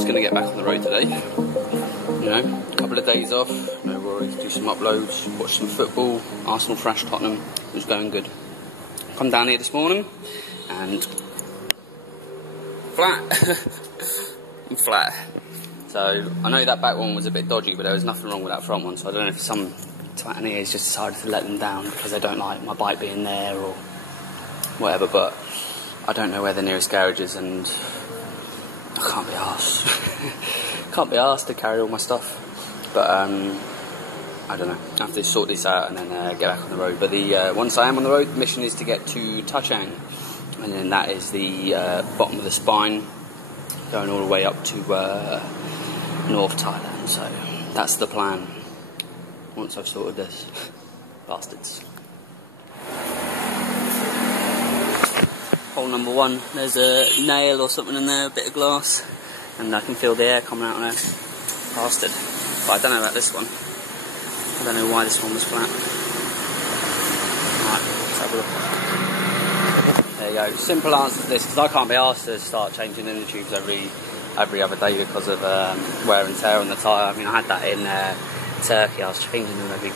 was going to get back on the road today. You know, a couple of days off, no worries, do some uploads, watch some football, Arsenal thrash Tottenham, it was going good. Come down here this morning, and flat. I'm flat. So, I know that back one was a bit dodgy, but there was nothing wrong with that front one, so I don't know if some twat in here has just decided to let them down because they don't like my bike being there or whatever, but I don't know where the nearest garage is, and I can't be arsed. Can't be arsed to carry all my stuff. But, I don't know. I have to sort this out and then get back on the road. But once I am on the road, the mission is to get to Tachang. And then that is the bottom of the spine, going all the way up to North Thailand. So that's the plan, once I've sorted this. Bastards. Hole number one, there's a nail or something in there, a bit of glass, and I can feel the air coming out of there. Bastard. But I don't know about this one. I don't know why this one was flat. Right, let's have a look. There you go. Simple answer to this, because I can't be asked to start changing inner tubes every other day because of wear and tear on the tyre. I mean, I had that in Turkey. I was changing them at the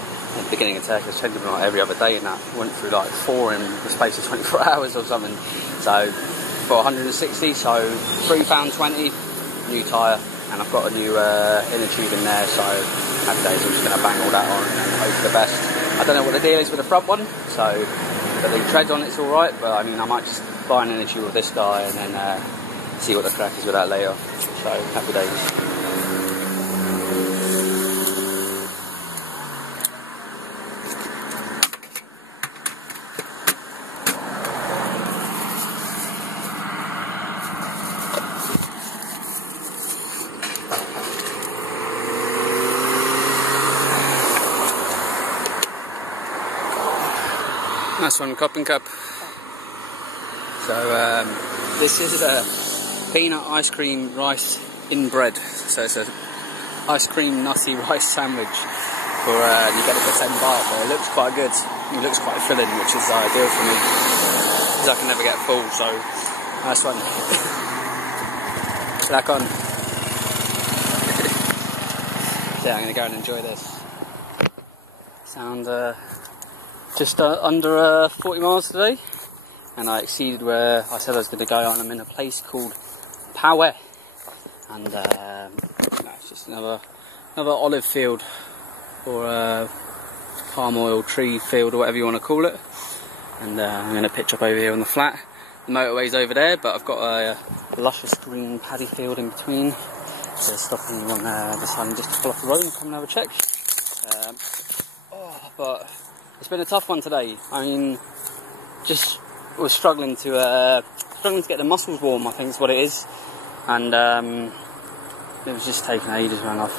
beginning of Turkey. I was changing them like every other day, and that went through like 4 in the space of 24 hours or something. So for 160, so £3.20 new tyre, and I've got a new inner tube in there. So happy days. I'm just going to bang all that on and hope for the best. I don't know what the deal is with the front one, so but the treads on it's all right. But I mean, I might just buy an inner tube with this guy and then see what the crack is with that later. So happy days. Nice one, cup and cup. So this is a peanut ice cream rice in bread. So it's a ice cream nutty rice sandwich for you get it for 10 baht. But it looks quite good. It looks quite filling, which is ideal for me because I can never get full. So nice one. Back on. Yeah, I'm gonna go and enjoy this. Sound. Just under 40 miles today, and I exceeded where I said I was going to go, and I'm in a place called Pawe, and it's just another olive field, or palm oil tree field, or whatever you want to call it, and I'm going to pitch up over here on the flat. The motorway's over there, but I've got a luscious green paddy field in between, so stopping anyone deciding just to pull off the road and come and have a check. But it's been a tough one today. I mean, just was struggling to get the muscles warm, I think is what it is. And it was just taking ages, man. At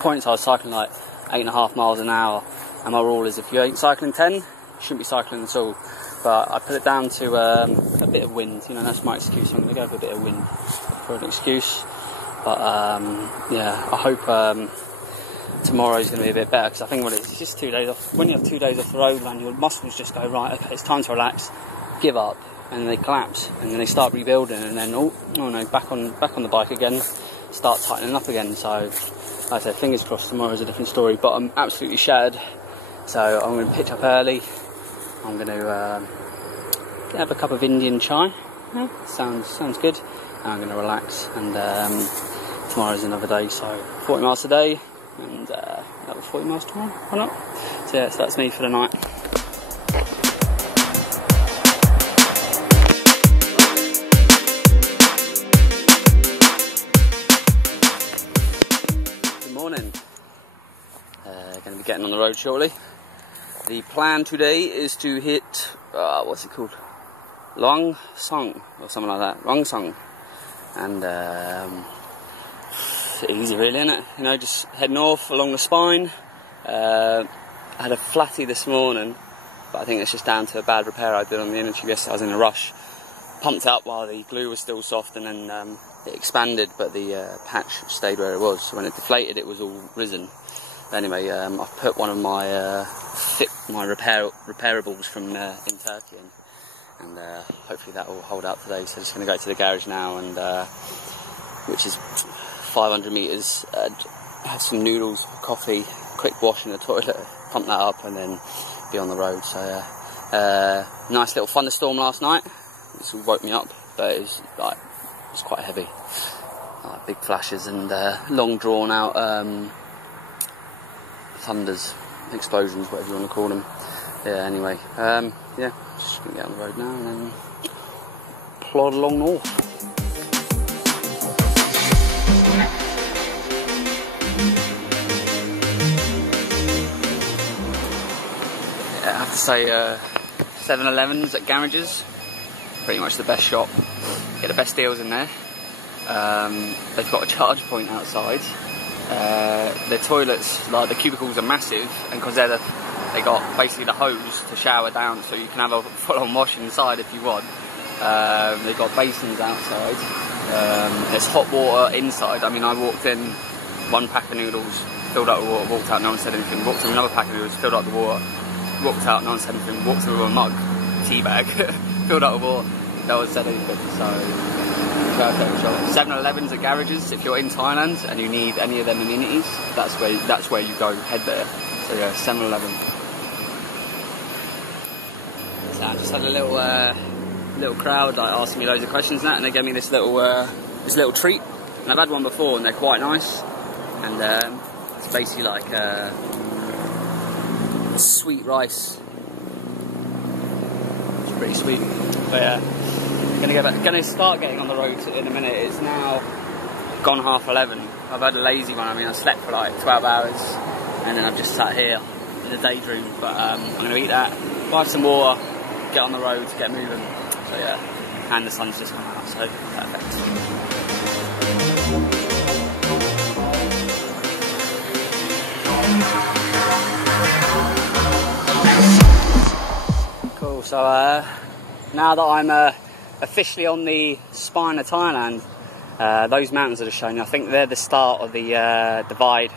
points I was cycling like 8.5 miles an hour, and my rule is if you ain't cycling 10, you shouldn't be cycling at all. But I put it down to a bit of wind, you know, that's my excuse. I'm going to go for a bit of wind for an excuse. But yeah, I hope tomorrow's going to be a bit better, because I think it's just 2 days off. When you have 2 days off the road, man, your muscles just go, right, okay, it's time to relax, give up, and they collapse, and then they start rebuilding, and then oh no, back on the bike again, start tightening up again. So like I said, fingers crossed tomorrow's a different story, but I'm absolutely shattered. So I'm going to pitch up early. I'm going to have a cup of Indian chai. Yeah, sounds good. And I'm going to relax, and tomorrow's another day. So 40 miles today, and another 40 miles tomorrow, why not? So yeah, so that's me for the night. Good morning. Going to be getting on the road shortly. The plan today is to hit, what's it called? Long Song, or something like that. Long Song. And easy really, isn't it? You know, just head north along the spine. I had a flatty this morning, but I think it's just down to a bad repair I did on the inner tube yesterday. I was in a rush. Pumped it up while the glue was still soft, and then it expanded, but the patch stayed where it was. So when it deflated, it was all risen. But anyway, I've put one of my repairables from in Turkey in, and hopefully that will hold out today. So just going to go to the garage now and which is 500 metres. Have some noodles, coffee, quick wash in the toilet, pump that up, and then be on the road. So nice little thunderstorm last night. This woke me up, but it was quite heavy. Big flashes and long drawn out thunders, explosions, whatever you want to call them. Yeah, anyway, yeah, just gonna get on the road now and then plod along north. Yeah, I have to say 7-Elevens at garages, pretty much the best shop. Get the best deals in there. They've got a charge point outside. Their toilets, like the cubicles, are massive, and because they got basically the hose to shower down, so you can have a full-on wash inside if you want. They've got basins outside. There's hot water inside. I mean, I walked in, one pack of noodles, filled up with water, walked out, no one said anything. Walked in another pack of noodles, filled up the water, walked out, no one said anything. Walked through with a mug, tea bag, filled up with water, no one said anything. So, perfect shop. 7-Elevens at garages. If you're in Thailand and you need any of them amenities, that's where you go. Head there. So yeah, 7-Eleven. So I just had a little crowd like asking me loads of questions and that, and they gave me this little treat. And I've had one before, and they're quite nice. And it's basically like sweet rice. It's pretty sweet. But yeah. Gonna start getting on the road in a minute. It's now gone 11:30. I've had a lazy one. I mean, I slept for like 12 hours and then I've just sat here in a daydream. But I'm gonna eat that, buy some water, get on the road, get moving. So yeah, and the sun's just come out, so perfect. Cool. So now that I'm officially on the spine of Thailand, those mountains that are shown, I think they're the start of the divide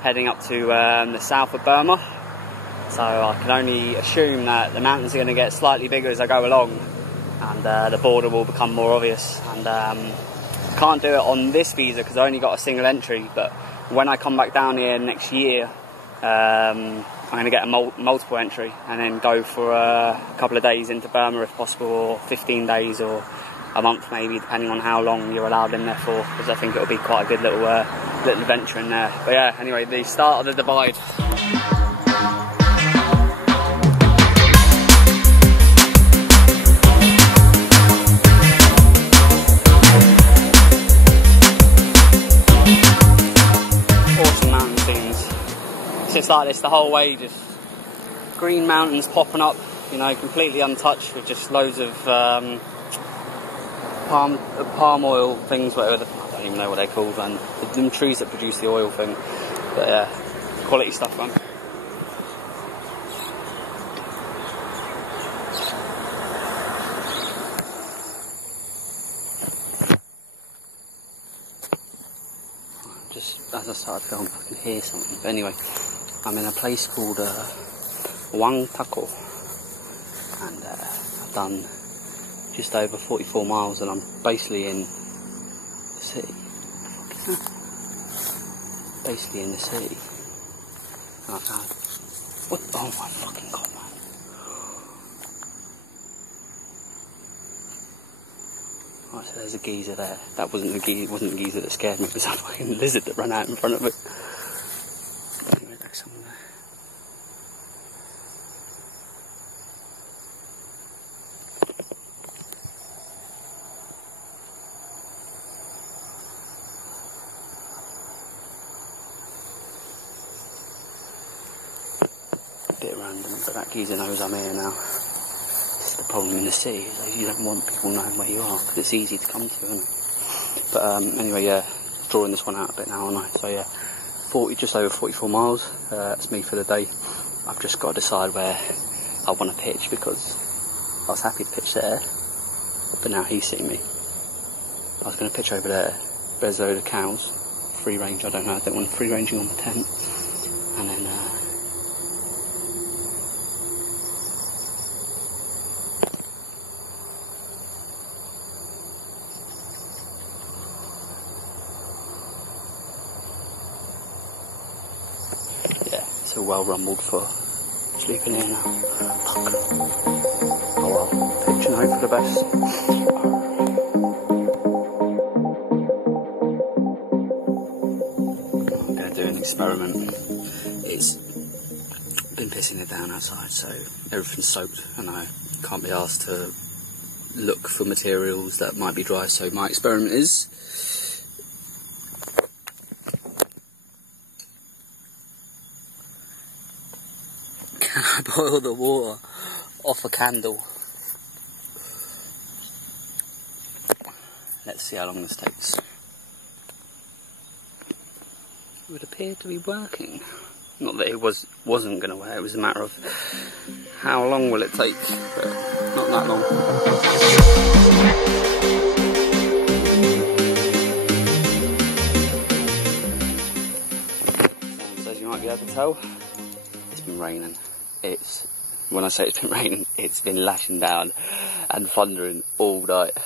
heading up to the south of Burma. So I can only assume that the mountains are going to get slightly bigger as I go along, and the border will become more obvious. And can't do it on this visa because I only got a single entry, but when I come back down here next year, I'm going to get a multiple entry and then go for a couple of days into Burma if possible, or 15 days or a month maybe, depending on how long you're allowed in there for, because I think it'll be quite a good little adventure in there. But yeah, anyway, the start of the divide. It's just like this the whole way, just green mountains popping up, you know, completely untouched, with just loads of palm oil things, whatever, I don't even know what they're called, and them trees that produce the oil thing. But yeah, quality stuff, man. Just as I started filming, I can hear something. But anyway, I'm in a place called wasnt, and I've done just over 44 miles, and I'm basically in the city. Basically in the city. And I've had... What? Oh my fucking god, man. Right, so there's a geezer there. That wasn't the geezer that scared me, it was a fucking lizard that ran out in front of it. Anyway, there's someone there. Bit random, but that geezer knows I'm here now. This is the problem in the city, is you don't want people knowing where you are, because it's easy to come to, isn't it? But anyway, yeah, drawing this one out a bit now, aren't I? So yeah, just over 44 miles, that's me for the day. I've just got to decide where I want to pitch, because I was happy to pitch there, but now he's seeing me. I was going to pitch over there, there's a load of cows, free range, I don't know, I don't want free ranging on the tent, and then too well rumbled for sleeping here now. Fuck. Oh well, pitch and hope for the best. I'm going to do an experiment. It's been pissing it down outside, so everything's soaked, and I can't be asked to look for materials that might be dry, so my experiment is can I boil the water off a candle? Let's see how long this takes. It would appear to be working. Not that it wasn't going to work, it was a matter of how long will it take, but not that long. So as you might be able to tell, it's been raining. When I say it's been raining, it's been lashing down and thundering all night.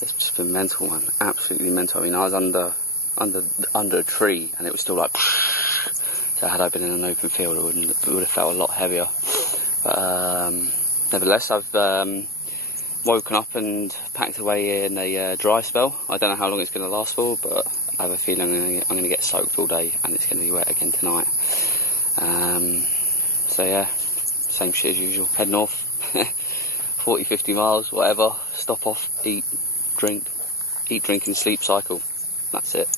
It's just been mental, man, absolutely mental. I mean, I was under a tree and it was still like. So had I been in an open field, it would have felt a lot heavier. But nevertheless, I've woken up and packed away in a dry spell. I don't know how long it's going to last for, but I have a feeling I'm going to get soaked all day and it's going to be wet again tonight. So yeah, same shit as usual. Head north, 40, 50 miles, whatever. Stop off, eat, drink and sleep cycle. That's it.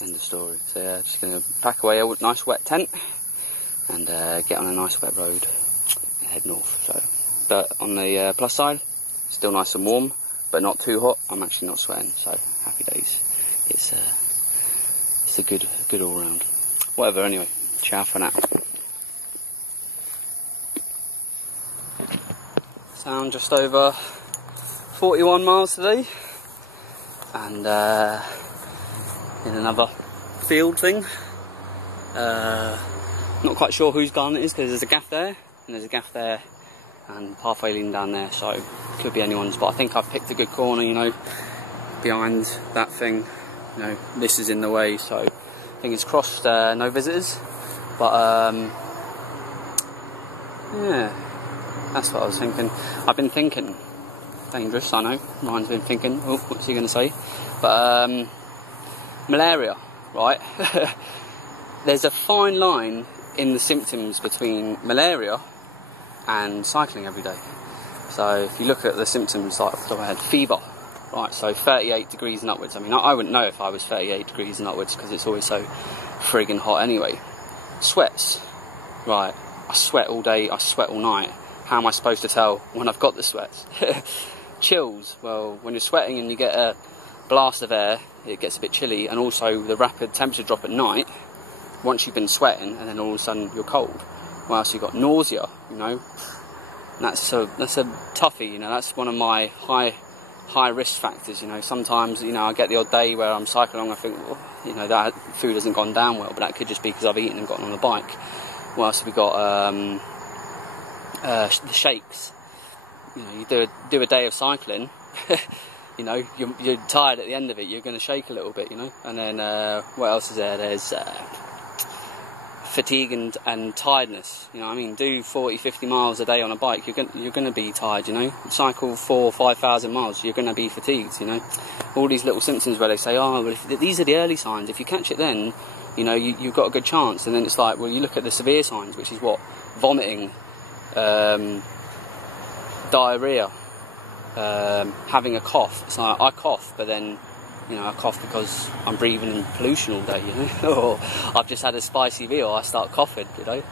End of story. So yeah, just going to pack away a nice wet tent and get on a nice wet road and head north. So, but on the plus side, still nice and warm, but not too hot. I'm actually not sweating, so happy days. It's a good all round. Whatever. Anyway, ciao for now. Sound just over 41 miles today, and in another field thing. Not quite sure whose garden it is because there's a gaff there and there's a gaff there and pathway leading down there, so it could be anyone's, but I think I've picked a good corner, you know, behind that thing. You know, this is in the way, so fingers crossed, no visitors, but yeah, that's what I was thinking. I've been thinking, dangerous, I know, Ryan's been thinking, oh, what's he going to say, but malaria, right? There's a fine line in the symptoms between malaria and cycling every day. So if you look at the symptoms, like off the top of my head, fever, right, so 38 degrees and upwards. I mean, I wouldn't know if I was 38 degrees and upwards because it's always so friggin' hot anyway. Sweats, right, I sweat all day, I sweat all night. How am I supposed to tell when I've got the sweats? Chills, well, when you're sweating and you get a blast of air, it gets a bit chilly, and also the rapid temperature drop at night, once you've been sweating, and then all of a sudden you're cold. Well, else you've got nausea, you know, and that's a toughie, you know, that's one of my high risk factors, you know. Sometimes, you know, I get the odd day where I'm cycling along, I think, well, you know, that food hasn't gone down well, but that could just be because I've eaten and gotten on the bike. What else have we got? The shakes. You know, you do a day of cycling, you know, you're tired at the end of it, you're going to shake a little bit, you know. And then what else is there? There's fatigue and tiredness, you know what I mean. Do 40, 50 miles a day on a bike, you're going to be tired, you know. Cycle 4,000 or 5,000 miles, you're going to be fatigued, you know. All these little symptoms where they say, oh, well, these are the early signs, if you catch it then, you know, you've got a good chance. And then it's like, well, you look at the severe signs, which is what? Vomiting, diarrhea, having a cough. It's like, I cough, but then, you know, I cough because I'm breathing in pollution all day, you know, or I've just had a spicy meal, I start coughing, you know,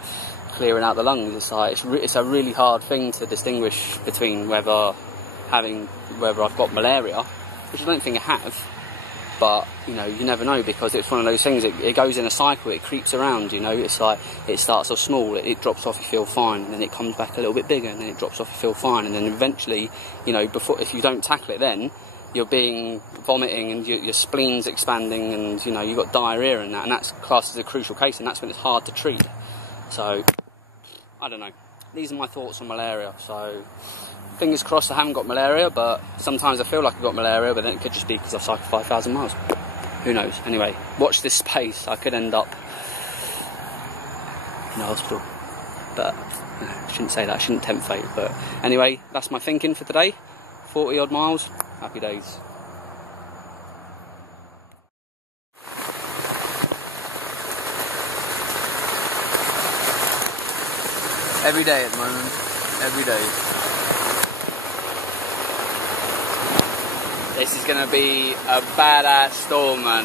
clearing out the lungs. It's like, it's a really hard thing to distinguish between whether I've got malaria, which I don't think I have, but, you know, you never know, because it's one of those things, it goes in a cycle, it creeps around, you know. It's like, it starts off small, it drops off, you feel fine, and then it comes back a little bit bigger, and then it drops off, you feel fine, and then eventually, you know, if you don't tackle it then, you're vomiting, and your spleen's expanding, and, you know, you've got diarrhea and that, and that's classed as a crucial case, and that's when it's hard to treat. So, I don't know. These are my thoughts on malaria, so fingers crossed I haven't got malaria, but sometimes I feel like I've got malaria, but then it could just be because I've cycled 5,000 miles. Who knows? Anyway, watch this space. I could end up in the hospital. But I shouldn't say that, I shouldn't tempt fate. But anyway, that's my thinking for today. 40 odd miles, happy days. Every day at the moment, every day. This is going to be a badass storm, man.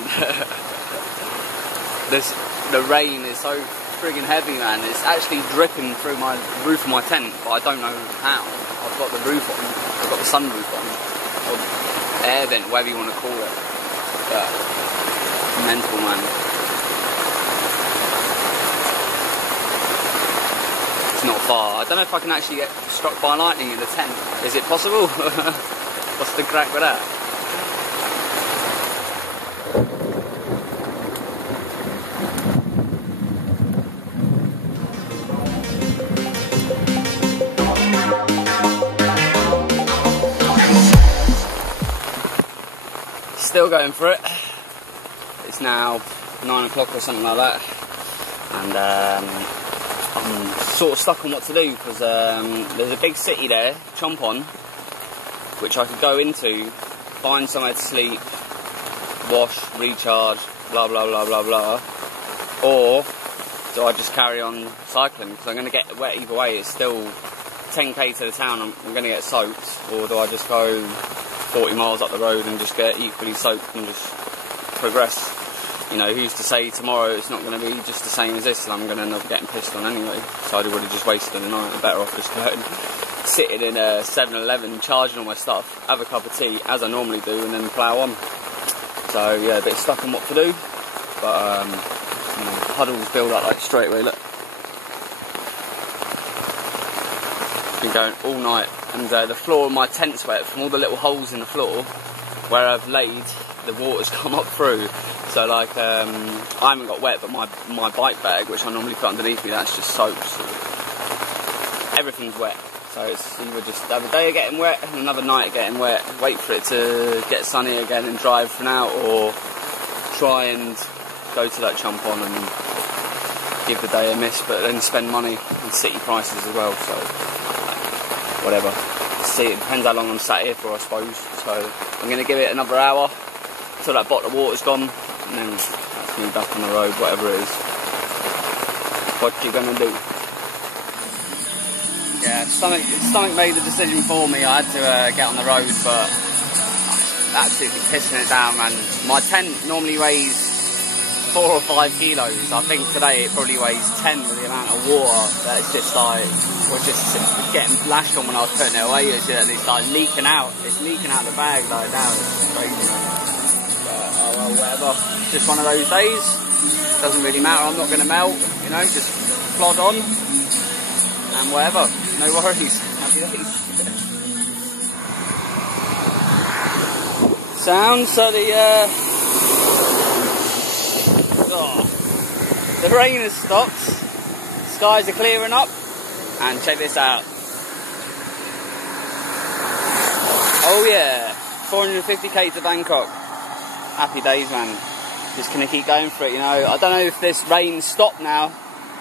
The rain is so friggin' heavy, man. It's actually dripping through my roof of my tent, but I don't know how. I've got the roof on, I've got the sunroof on, or air vent, whatever you want to call it. But mental, man. It's not far. I don't know if I can actually get struck by lightning in the tent. Is it possible? What's the crack with that? Still going for it. It's now 9 o'clock or something like that, and I'm sort of stuck on what to do, because there's a big city there, Chompon, which I could go into, find somewhere to sleep, wash, recharge, blah blah blah blah blah, or do I just carry on cycling, because I'm going to get wet either way. It's still 10k to the town, I'm going to get soaked, or do I just go 40 miles up the road and just get equally soaked and just progress? You know, who's to say tomorrow it's not going to be just the same as this and I'm going to end up getting pissed on anyway? So I'd already just wasted the night. I'm better off just going, sitting in a 7-Eleven, charging all my stuff, have a cup of tea, as I normally do, and then plough on. So yeah, a bit stuck on what to do, but you know, puddles build up like straight away, look. Been going all night, and the floor of my tent's wet from all the little holes in the floor where I've laid. The water's come up through, so like I haven't got wet, but my bike bag, which I normally put underneath me, that's just soaked. So everything's wet, so it's either just have a day of getting wet and another night of getting wet, wait for it to get sunny again and dry everything out, or try and go to that Chompon and give the day a miss, but then spend money on city prices as well. So whatever. See, it depends how long I'm sat here for, I suppose. So I'm going to give it another hour till that bottle of water's gone, and then that's me back on the road, whatever it is. What you gonna do? Yeah, stomach made the decision for me. I had to get on the road, but absolutely pissing it down, man. My tent normally weighs 4 or 5 kilos. I think today it probably weighs 10 with the amount of water that's just like, was just getting lashed on when I was putting it away. It's like leaking out. It's leaking out the bag like now. It's crazy. Oh well, whatever. It's just one of those days. Doesn't really matter. I'm not going to melt. You know, just plod on and whatever. No worries. Happy days. Sound. So the rain has stopped. Skies are clearing up, and check this out. Oh yeah, 450k to Bangkok. Happy days, man. Just gonna keep going for it, you know. I don't know if this rain stopped now,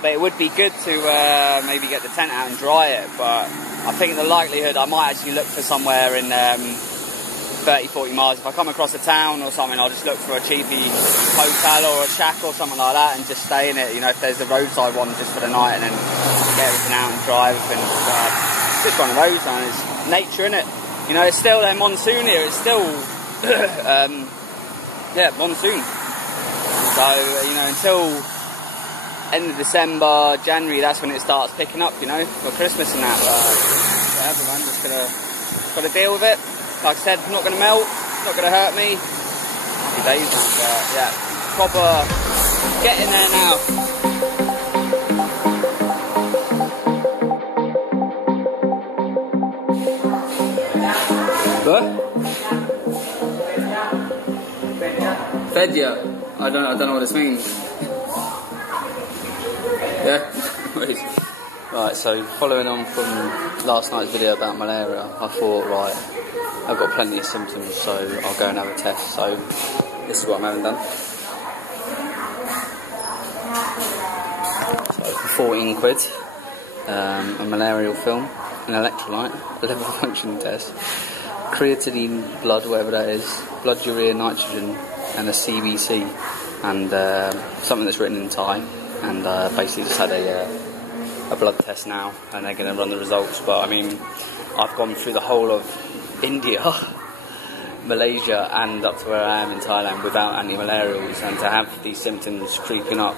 but it would be good to maybe get the tent out and dry it. But I think the likelihood I might actually look for somewhere in 30-40 miles. If I come across a town or something, I'll just look for a cheapy hotel or a shack or something like that and just stay in it, you know, if there's a roadside one just for the night, and then get everything out and dry everything. It's just one of those, man. It's nature, innit? You know, it's still a monsoon here. It's still yeah, monsoon. So, you know, until end of December, January, that's when it starts picking up, you know, for Christmas and that. Whatever, man, just gotta deal with it. Like I said, it's not gonna melt, it's not gonna hurt me. Happy days, man. But yeah, proper getting there now. What? Fedya? I don't know what this means. Yeah. Right, so following on from last night's video about malaria, I thought, right, I've got plenty of symptoms, so I'll go and have a test. So this is what I'm having done. So for 14 quid, a malarial film, an electrolyte, a liver function test, creatinine blood, whatever that is, blood urea nitrogen, and a CBC, and something that's written in Thai, and basically just had a blood test now, and they're going to run the results. But I mean, I've gone through the whole of India, Malaysia, and up to where I am in Thailand without anti-malarials, and to have these symptoms creeping up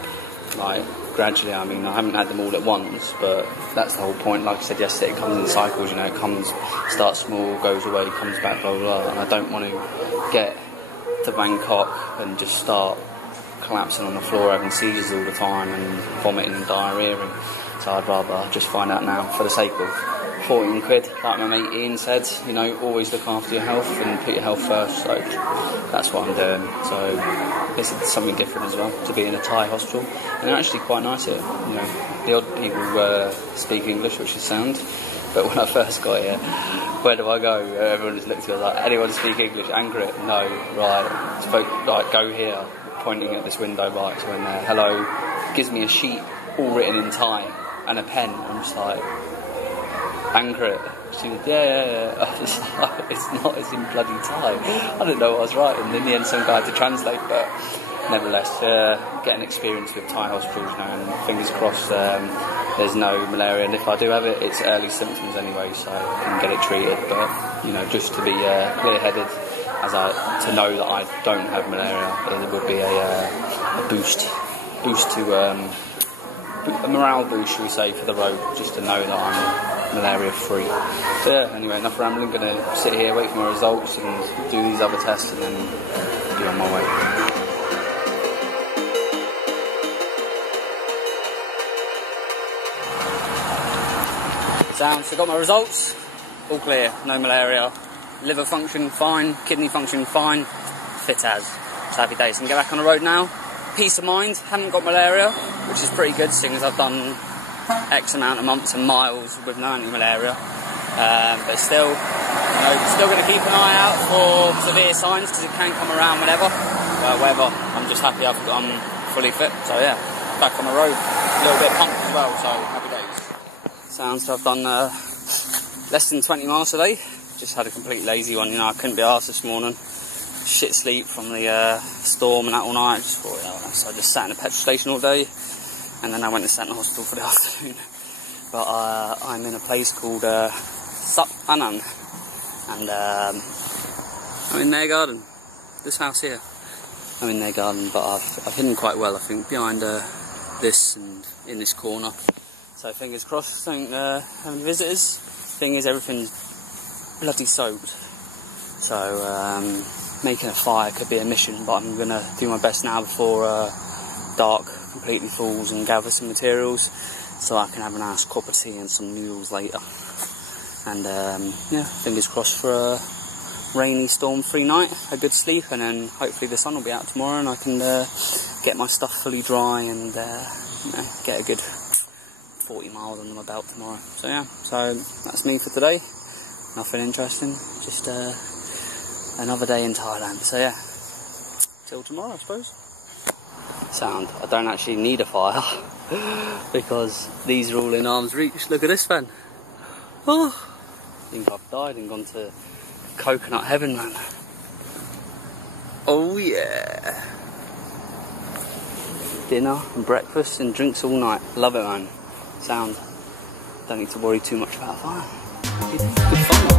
like gradually. I mean, I haven't had them all at once, but that's the whole point. Like I said yesterday, it comes in cycles, you know, it comes, starts small, goes away, comes back, blah, blah, blah. And I don't want to get to Bangkok and just start collapsing on the floor, having seizures all the time and vomiting and diarrhea. And so I'd rather just find out now for the sake of 14 quid, like my mate Ian said, you know, always look after your health and put your health first, so that's what I'm doing. So it's something different as well, to be in a Thai hospital, and they're actually quite nice here, you know, the odd people speak English, which is sound, but when I first got here, where do I go? Everyone just looked at me like, anyone speak English? Anchor it? No, right, spoke, like, go here, pointing at this window, right, so in there, hello, gives me a sheet all written in Thai, and a pen, I'm just like, anchor it. She said, yeah. I was like, it's not, it's in bloody Thai. I didn't know what I was writing. In the end, some guy had to translate, but nevertheless, getting experience with Thai hospitals now, and fingers crossed there's no malaria. And if I do have it, it's early symptoms anyway, so I can get it treated. But, you know, just to be clear-headed, to know that I don't have malaria, it would be a boost to a morale boost, should we say, for the road, just to know that I'm malaria free. So yeah, anyway, enough rambling. Gonna sit here, wait for my results, and do these other tests, and then be on my way. So got my results, all clear, no malaria, liver function fine, kidney function fine, fit as. So happy days. Can get back on the road now. Peace of mind, haven't got malaria, which is pretty good, seeing as I've done X amount of months and miles with no anti-malaria. But still, you know, still going to keep an eye out for severe signs, because it can come around whenever. Whatever, I'm just happy I'm fully fit. So yeah, back on the road, a little bit pumped as well, so happy days. Sounds like I've done less than 20 miles today. Just had a complete lazy one, you know, I couldn't be arsed this morning. Shit sleep from the storm and that all night. Just thought, you know, so I just sat in a petrol station all day, and then I went and sat in the hospital for the afternoon. But I'm in a place called Sap Anan, and I'm in their garden, this house here. I'm in their garden, but I've hidden quite well, I think, behind this and in this corner. So fingers crossed, don't have any visitors. Thing is, everything's bloody soaked. So making a fire could be a mission, but I'm going to do my best now before dark completely falls, and gather some materials so I can have a nice cup of tea and some noodles later. And yeah, fingers crossed for a rainy, storm-free night, a good sleep, and then hopefully the sun will be out tomorrow and I can get my stuff fully dry and you know, get a good 40 miles under my belt tomorrow. So yeah, so that's me for today. Nothing interesting, just another day in Thailand. So yeah, till tomorrow, I suppose. Sound, I don't actually need a fire because these are all in arm's reach. Look at this fan. Oh, I think I've died and gone to coconut heaven, man. Oh yeah. Dinner and breakfast and drinks all night. Love it, man. Sound, don't need to worry too much about a fire. Good fun.